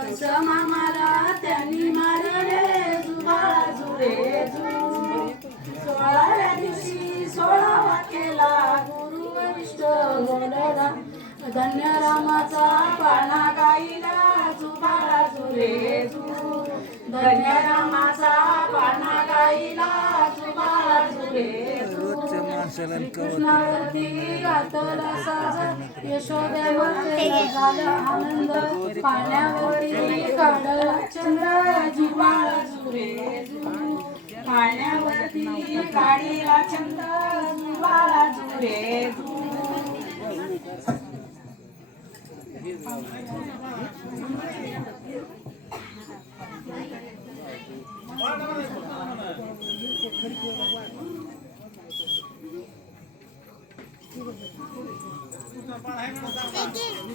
कंस मामाला त्यांनी मारले जुबाळा जुरे जू 16व्या दिवशी 16वा केला गुरु वरिष्ठ बोलला धन्य रामाचा पाळणा गाईला जुबाळा जुरे जू धन्य रामाचा पाळणा गाईला जुबाळा जुरे जू कृष्णावरती घातला साज यशोदेवरती झाला आनंद पाण्यावरती काढला चंद्र जिव्हाळा जुरे जू पाण्यावरती काढीला चंद्र जिव्हाळा जुरे जू Again.